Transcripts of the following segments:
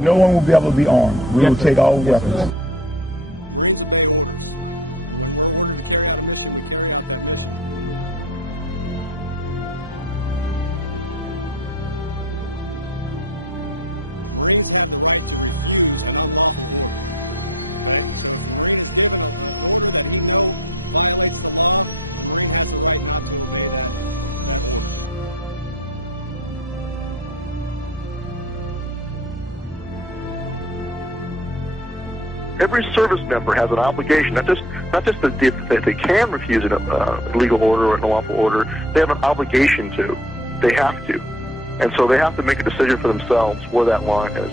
No one will be able to be armed. We will take all weapons. Every service member has an obligation, not just that they can refuse an illegal order or an unlawful order. They have an obligation to. They have to. And so they have to make a decision for themselves where that line is.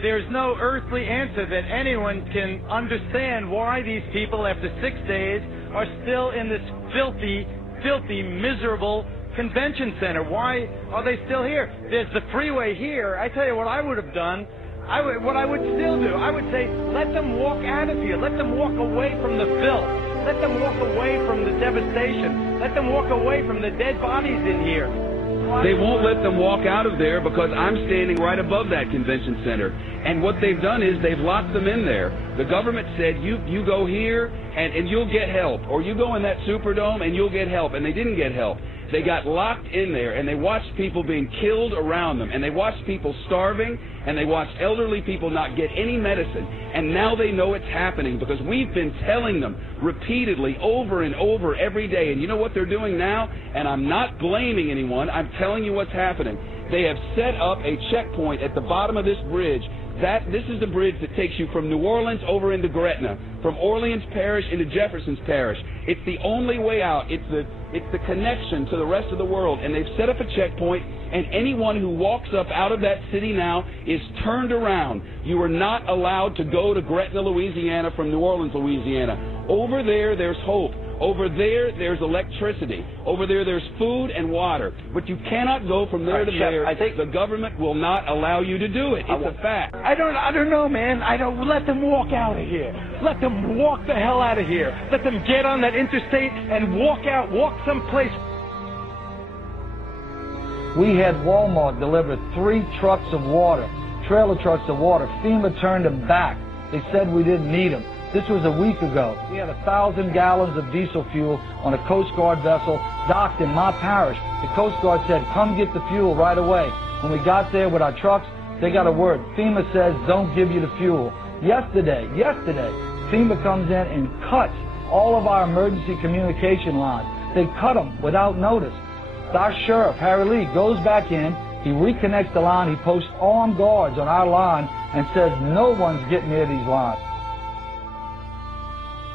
There's no earthly answer that anyone can understand why these people, after 6 days, are still in this filthy, miserable convention center. Why are they still here? There's the freeway here. I tell you what I would have done. What I would still do, I would say, let them walk out of here. Let them walk away from the filth. Let them walk away from the devastation. Let them walk away from the dead bodies in here. They won't let them walk out of there because I'm standing right above that convention center. And what they've done is they've locked them in there. The government said, you go here and you'll get help. Or you go in that Superdome and you'll get help. And they didn't get help. They got locked in there and they watched people being killed around them. And they watched people starving. And they watched elderly people not get any medicine. And now they know it's happening because we've been telling them repeatedly over and over every day. And you know what they're doing now? And I'm not blaming anyone. I'm telling you what's happening. They have set up a checkpoint at the bottom of this bridge. This is the bridge that takes you from New Orleans over into Gretna, from Orleans Parish into Jefferson's Parish. It's the only way out. It's the connection to the rest of the world. And they've set up a checkpoint, and anyone who walks up out of that city now is turned around. You are not allowed to go to Gretna, Louisiana from New Orleans, Louisiana. Over there, there's hope. Over there, there's electricity. Over there, there's food and water. But you cannot go from there to there. I think the government will not allow you to do it. It's a fact. I don't know, man. Let them walk out of here. Let them walk the hell out of here. Let them get on that interstate and walk someplace. We had Walmart deliver 3 trucks of water, trailer trucks of water. FEMA turned them back. They said we didn't need them. This was a week ago. We had 1,000 gallons of diesel fuel on a Coast Guard vessel docked in my parish. The Coast Guard said, come get the fuel right away. When we got there with our trucks, they got a word. FEMA says, don't give you the fuel. Yesterday, FEMA comes in and cuts all of our emergency communication lines. They cut them without notice. Our sheriff, Harry Lee, goes back in. He reconnects the line. He posts armed guards on our line and says no one's getting near these lines.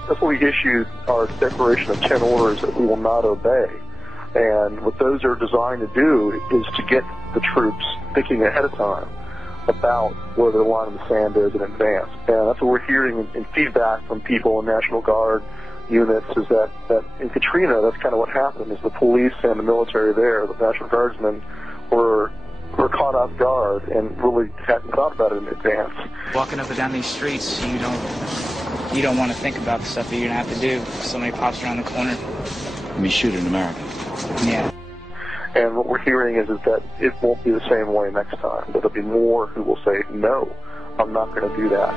That's why we issued our declaration of 10 orders that we will not obey. And what those are designed to do is to get the troops thinking ahead of time about where the line in the sand is in advance. And that's what we're hearing in feedback from people in National Guard units is that in Katrina, that's kind of what happened, is the police and the military there, the National Guardsmen, were caught off guard and really hadn't thought about it in advance. Walking up and down these streets, you don't want to think about the stuff that you're going to have to do if somebody pops around the corner. I mean, shoot an American. Yeah. And what we're hearing is that it won't be the same way next time. There'll be more who will say, no, I'm not going to do that.